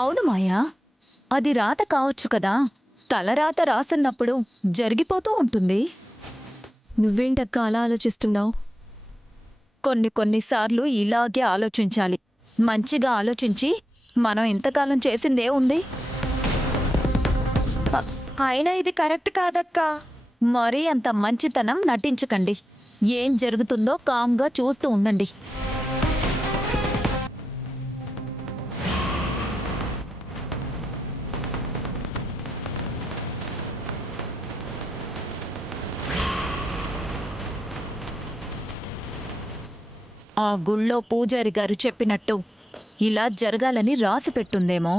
అవును మాయా, అది రాత కావచ్చు కదా. తలరాత రాసున్నప్పుడు జరిగిపోతూ ఉంటుంది. నువ్వేంటక్క అలా ఆలోచిస్తున్నావు? కొన్నిసార్లు ఇలాగే ఆలోచించాలి. మంచిగా ఆలోచించి మనం ఇంతకాలం చేసిందే ఉంది. అయినా ఇది కరెక్ట్ కాదక్క. మరీ అంత మంచితనం నటించకండి. ఏం జరుగుతుందో కామ్గా చూస్తూ ఉండండి. ఆ గుళ్ళో పూజారి గారు చెప్పినట్టు ఇలా జరగాలని రాసి పెట్టుందేమో.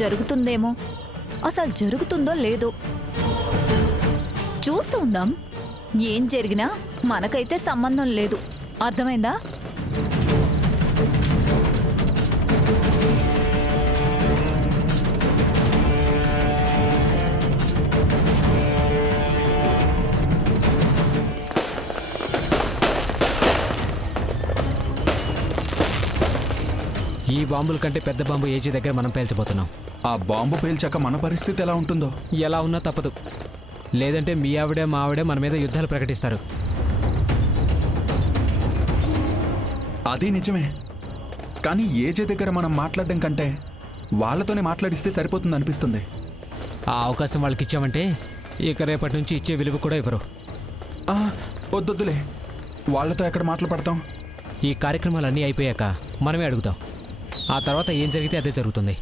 జరుగుతుందేమో. అసలు జరుగుతుందో లేదో చూస్తూ ఉందాం. ఏం జరిగినా మనకైతే సంబంధం లేదు. అర్థమైందా? ఈ బాంబుల కంటే పెద్ద బాంబు ఏజీ దగ్గర మనం పేల్చబోతున్నాం. ఆ బాంబు పేల్చాక మన పరిస్థితి ఎలా ఉంటుందో. ఎలా ఉన్నా తప్పదు. లేదంటే మీ ఆవిడే మా ఆవిడే మన మీద యుద్ధాలు ప్రకటిస్తారు. అది నిజమే. కానీ ఏజే దగ్గర మనం మాట్లాడడం కంటే వాళ్ళతోనే మాట్లాడిస్తే సరిపోతుంది అనిపిస్తుంది. ఆ అవకాశం వాళ్ళకి ఇచ్చామంటే ఇక రేపటి నుంచి ఇచ్చే విలువ కూడా ఇవ్వరు. వద్దొద్దులే, వాళ్ళతో ఎక్కడ మాట్లాడతాం. ఈ కార్యక్రమాలన్నీ అయిపోయాక మనమే అడుగుతాం. ఆ తర్వాత ఏం జరిగితే అదే జరుగుతుంది.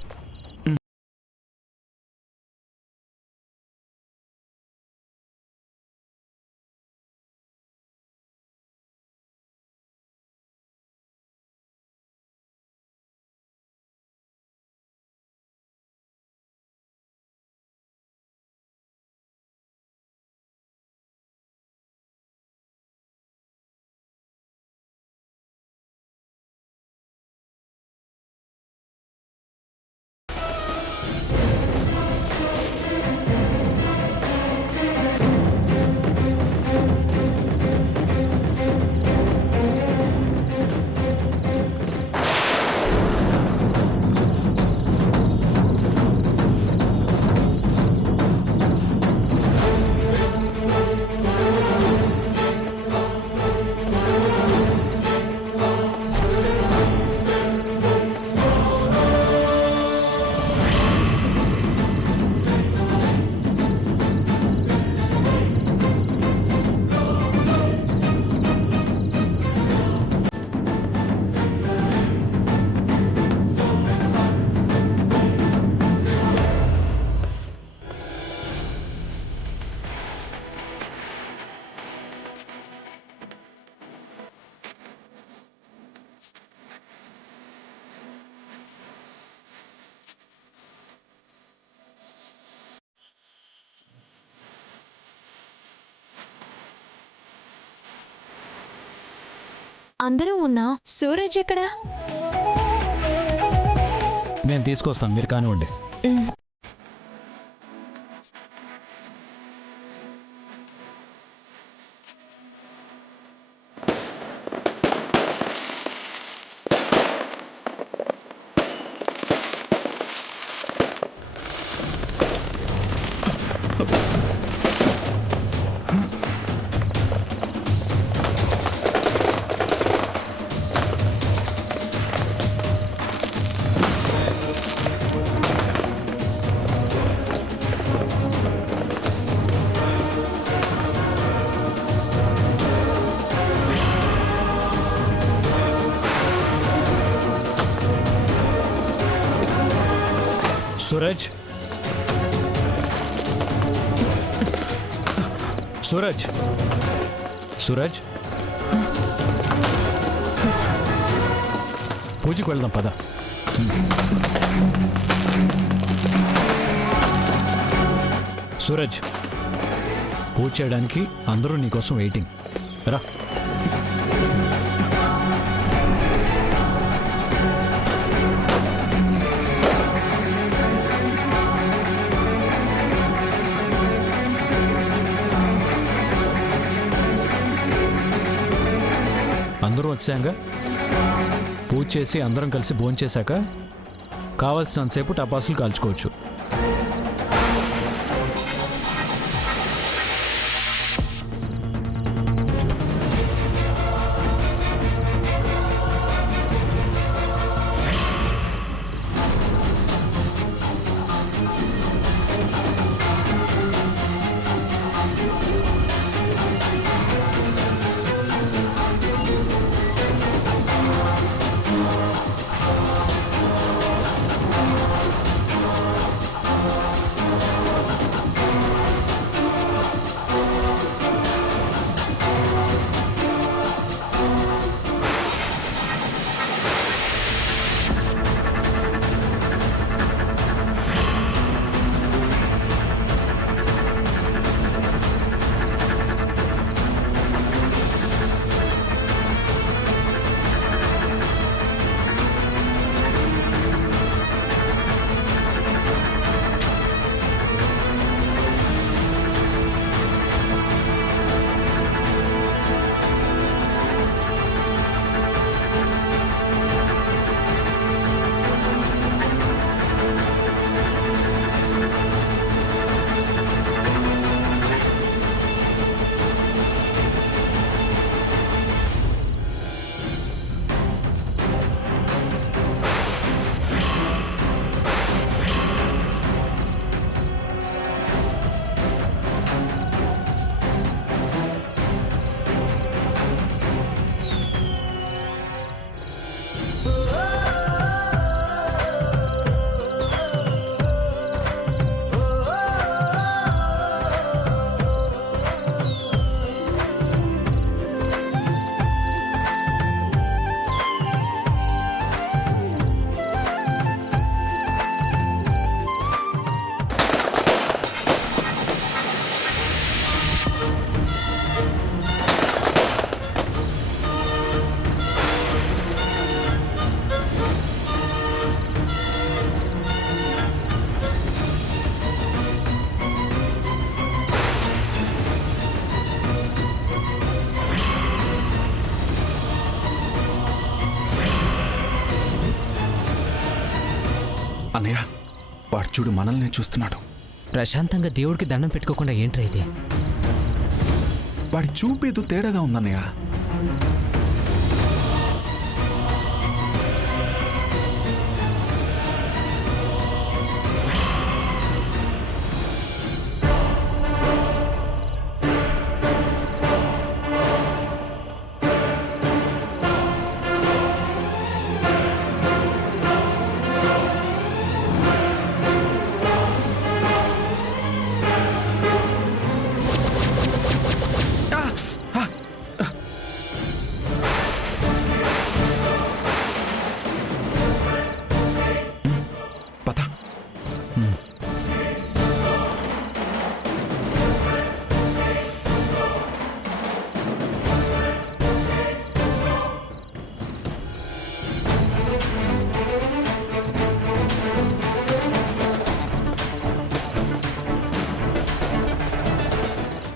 అందరూ ఉన్నా సూరజ్ ఎక్కడా? నేను తీసుకొస్తాను, మీరు కానివ్వండి. सूरज, सूरज, सूरज, పూజకు వెళ్దాం పద. సూరజ్, పూజ చేయడానికి అందరూ నీకోసం వెయిటింగ్. రా. అందరూ వచ్చాక పూజ పూజ చేసి అందరం కలిసి భోంచేశాక కావాల్సినంతసేపు టపాసులు కాల్చుకోవచ్చు. అన్నయ్య, వాడు చూడు మనల్ని చూస్తున్నాడు. ప్రశాంతంగా దేవుడికి దండం పెట్టుకోకుండా ఏంట్రా ఇది? వాడి చూపేదో తేడాగా ఉందన్నయ్య.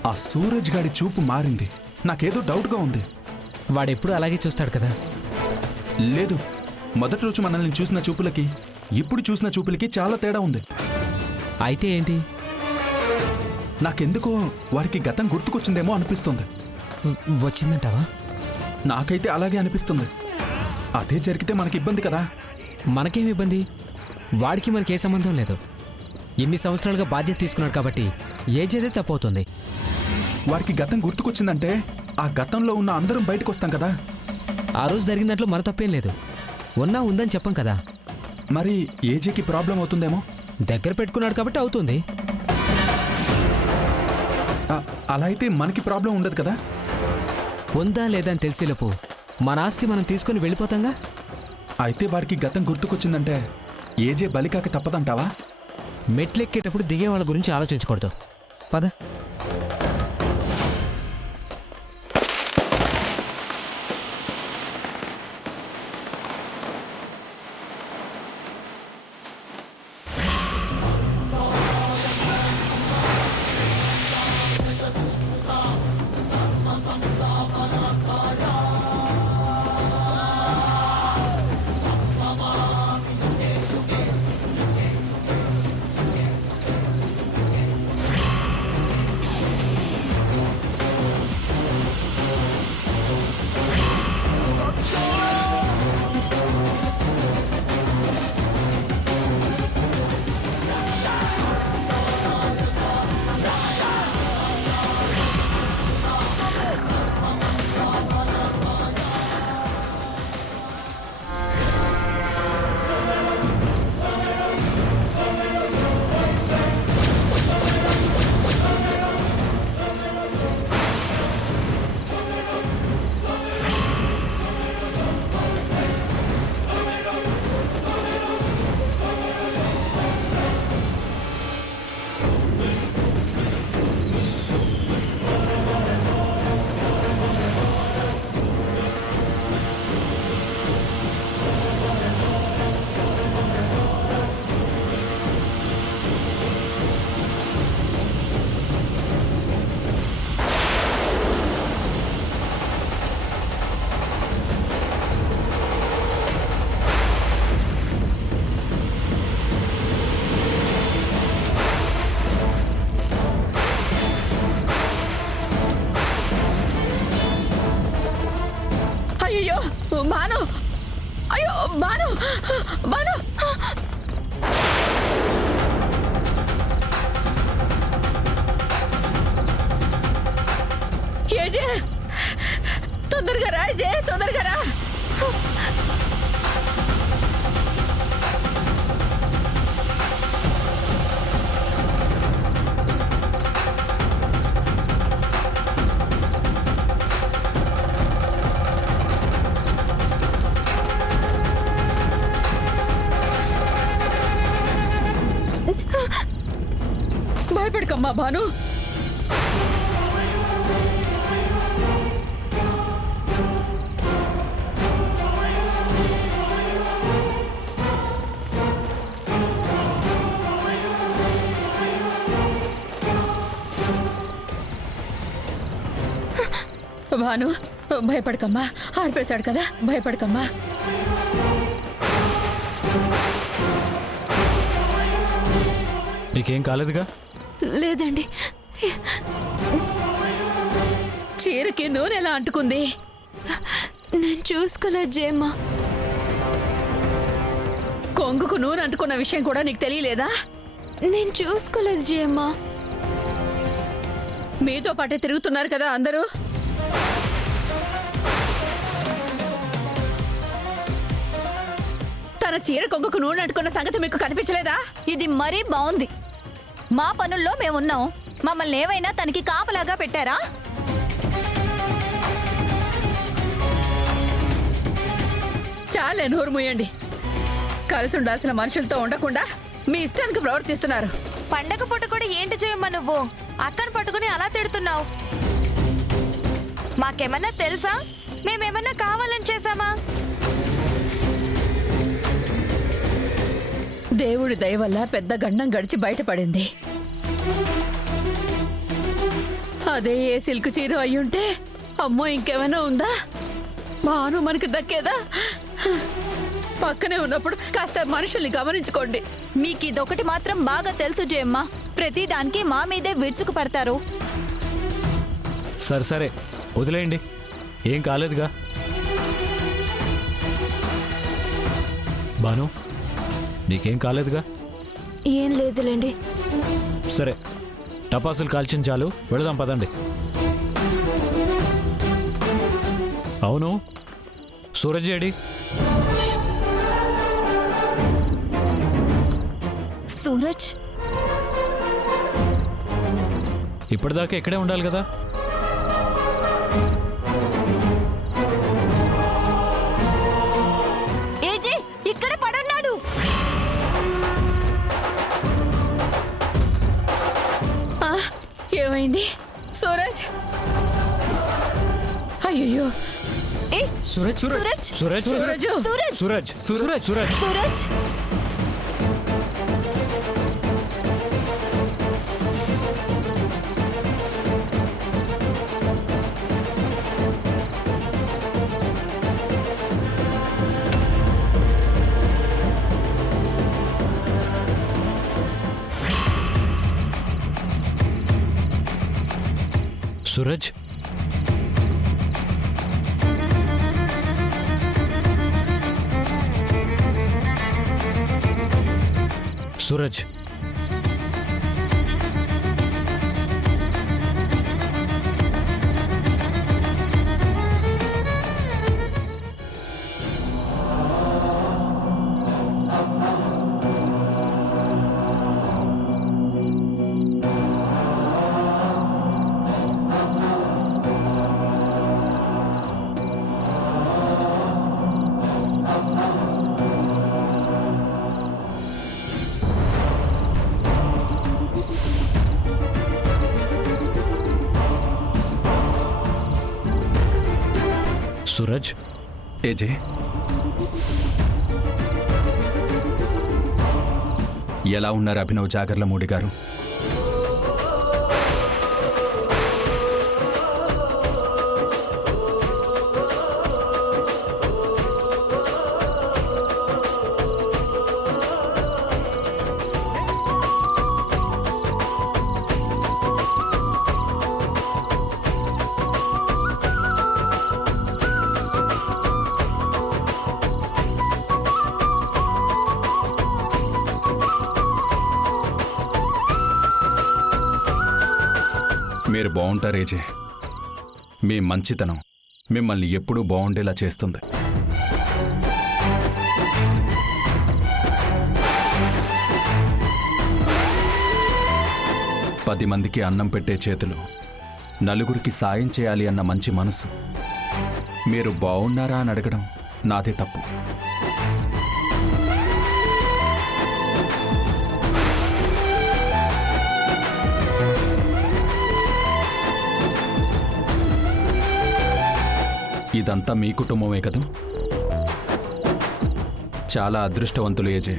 ఆ సూరజ్ గాడి చూపు మారింది. నాకేదో డౌట్గా ఉంది. వాడెప్పుడు అలాగే చూస్తాడు కదా. లేదు, మొదటి రోజు మనల్ని చూసిన చూపులకి ఇప్పుడు చూసిన చూపులకి చాలా తేడా ఉంది. అయితే ఏంటి? నాకెందుకో వాడికి గతం గుర్తుకొచ్చిందేమో అనిపిస్తుంది. వచ్చిందంటావా? నాకైతే అలాగే అనిపిస్తుంది. అదే జరిగితే మనకి ఇబ్బంది కదా. మనకేం ఇబ్బంది? వాడికి మనకి ఏ సంబంధం లేదు. ఇన్ని సంవత్సరాలుగా బాధ్యత తీసుకున్నాడు కాబట్టి ఏజేదే తప్పవుతుంది. వాడికి గతం గుర్తుకొచ్చిందంటే ఆ గతంలో ఉన్న అందరం బయటకు వస్తాం కదా. ఆ రోజు జరిగిన దాంట్లో మన తప్పేం లేదు. ఉన్నా ఉందని చెప్పం కదా. మరి ఏజేకి ప్రాబ్లం అవుతుందేమో. దగ్గర పెట్టుకున్నాడు కాబట్టి అవుతుంది. అలా అయితే మనకి ప్రాబ్లం ఉండదు కదా. ఉందా లేదా అని తెలిసేలోపు మన ఆస్తి మనం తీసుకుని వెళ్ళిపోతాంగా. అయితే వాడికి గతం గుర్తుకొచ్చిందంటే ఏజే బలికాక తప్పదంటావా? మెట్లెక్కేటప్పుడు దిగే వాళ్ళ గురించి ఆలోచించకూడదు. పద. బాను ఏజే తొందరగా రా ఏజే తొందరగా రా భయపడకమ్మా భాను భాను భయపడకమ్మా ఆర్పేశాడు కదా భయపడకమ్మా నీకేం కాలేదుగా? లేదండి. చీరకి నూనె ఎలా అంటుకుంది? నేను చూసుకోలేదు జయమ్మ. కొంగుకు నూనె అంటుకున్న విషయం కూడా నీకు తెలియలేదా? నేను చూసుకోలేదు జయమ్మ. మీతో పాటే తిరుగుతున్నారు కదా అందరూ. తన చీర కొంగుకు నూనె అంటుకున్న సంగతి మీకు కనిపించలేదా? ఇది మరీ బాగుంది. మా పనుల్లో మేమున్నాం, మమ్మల్ని ఏవైనా తనకి కాపలాగా పెట్టారా? చాలే నోరు మూయండి. కలిసి ఉండాల్సిన మనుషులతో ఉండకుండా మీ ఇష్టానికి ప్రవర్తిస్తున్నారు. పండగ పూట కూడా ఏంటి జయమ్మ నువ్వు అక్కను పట్టుకుని అలా తిడుతున్నావు? మాకేమన్నా తెలుసా? మేమేమన్నా కావాలని చేశామా? దేవుడి దయ వల్ల పెద్ద గండం గడిచి బయటపడింది. అదే ఏ సిల్క్ చీర అయ్యుంటే అమ్మో ఇంకేమైనా ఉందా? భాను మనకి దక్కేదా? పక్కనే ఉన్నప్పుడు కాస్త మనుషుల్ని గమనించుకోండి. మీకు ఇదొకటి మాత్రం బాగా తెలుసు జయమ్మ, ప్రతిదానికి మా మీదే విరుచుకు పడతారు. సరే సరే వదిలేయండి, ఏం కాలేదుగా. బాను నీకేం కాలేదుగా? ఏం లేదులేండి. సరే టపాసులు కాల్చింది చాలు, వెళదాం పదండి. అవును సూరజ్ ఏడి? సూరజ్ ఇప్పటిదాకా ఇక్కడే ఉండాలి కదా. ఏజే ఇక్కడే పడున్నాడు. ఏమైంది సూరజ్? అయ్యో ఏ సూరజ్ సూరజ్ సూరజ్ సూరజ్ సూరజ్ సూరజ్ సూరజ్ సూరజ్ సూరజ్ సూరజ్ సూరజ్ సూరజ్ ఏజే ఎలా ఉన్నారు అభినవ్ జాగర్లమూడి గారు? మీరు బాగుంటారు ఏజే. మీ మంచితనం మిమ్మల్ని ఎప్పుడూ బాగుండేలా చేస్తుంది. పది మందికి అన్నం పెట్టే చేతులు, నలుగురికి సాయం చేయాలి అన్న మంచి మనసు. మీరు బాగున్నారా అని అడగడం నాదే తప్పు. ఇదంతా మీ కుటుంబమే కదూ? చాలా అదృష్టవంతులు ఏజే.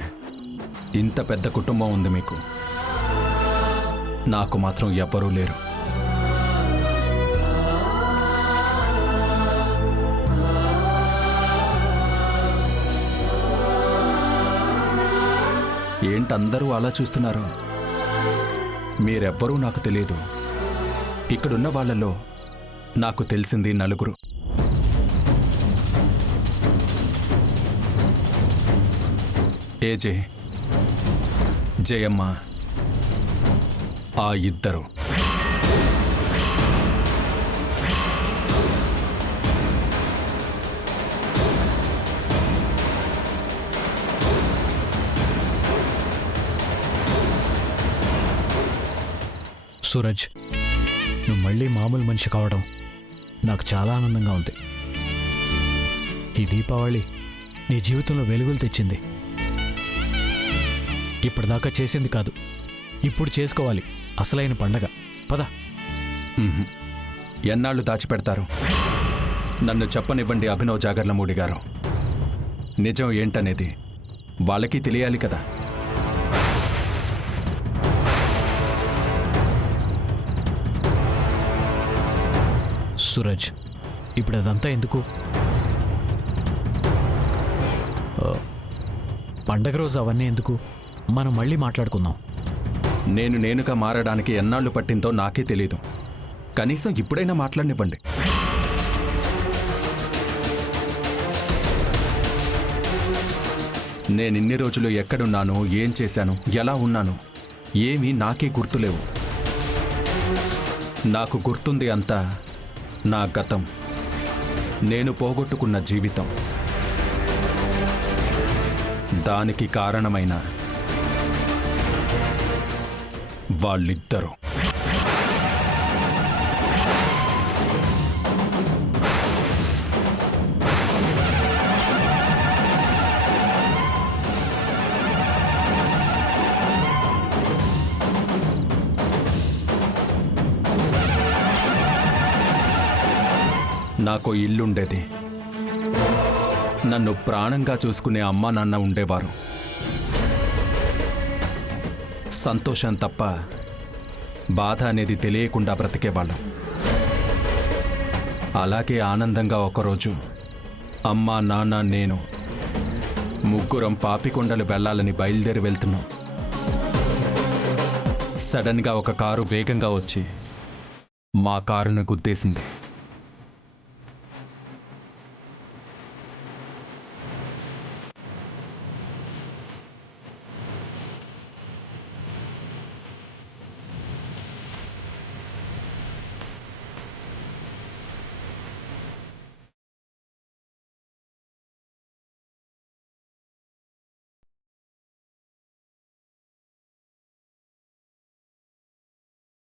ఇంత పెద్ద కుటుంబం ఉంది మీకు. నాకు మాత్రం ఎవ్వరూ లేరు. ఏంటందరూ అలా చూస్తున్నారు? మీరెవ్వరూ నాకు తెలియదు. ఇక్కడున్న వాళ్ళలో నాకు తెలిసింది నలుగురు. ఏజే, జయమ్మ, ఆ ఇద్దరు. సూరజ్, నువ్వు మళ్ళీ మామూలు మనిషి కావడం నాకు చాలా ఆనందంగా ఉంది. ఈ దీపావళి నీ జీవితంలో వెలుగులు తెచ్చింది. ఇప్పటిదాకా చేసింది కాదు, ఇప్పుడు చేసుకోవాలి అసలైన పండగ. పద. ఎన్నాళ్ళు దాచిపెడతారు? నన్ను చెప్పనివ్వండి అభినవ్ జాగర్లమూడి గారు. నిజం ఏంటనేది వాళ్ళకి తెలియాలి కదా. సూరజ్, ఇప్పుడు అదంతా ఎందుకు? పండగ రోజు అవన్నీ ఎందుకు? మనం మళ్ళీ మాట్లాడుకుందాం. నేనుగా మారడానికి ఎన్నాళ్ళు పట్టిందో నాకే తెలీదు. కనీసం ఇప్పుడైనా మాట్లాడనివ్వండి. నేనిన్ని రోజులు ఎక్కడున్నాను, ఏం చేశాను, ఎలా ఉన్నాను, ఏమీ నాకే గుర్తులేవు. నాకు గుర్తుంది అంతా నా గతం, నేను పోగొట్టుకున్న జీవితం. దానికి కారణమైన వాళ్ళిద్దరూ. నాకు ఇల్లుండేది. నన్ను ప్రాణంగా చూసుకునే అమ్మా నాన్న ఉండేవారు. సంతోషం తప్ప బాధ అనేది తెలియకుండా బ్రతికేవాళ్ళం. అలాగే ఆనందంగా ఒకరోజు అమ్మా నాన్న నేను ముగ్గురం పాపికొండలు వెళ్ళాలని బయలుదేరి వెళ్తున్నాం. సడన్గా ఒక కారు వేగంగా వచ్చి మా కారును గుద్దేసింది.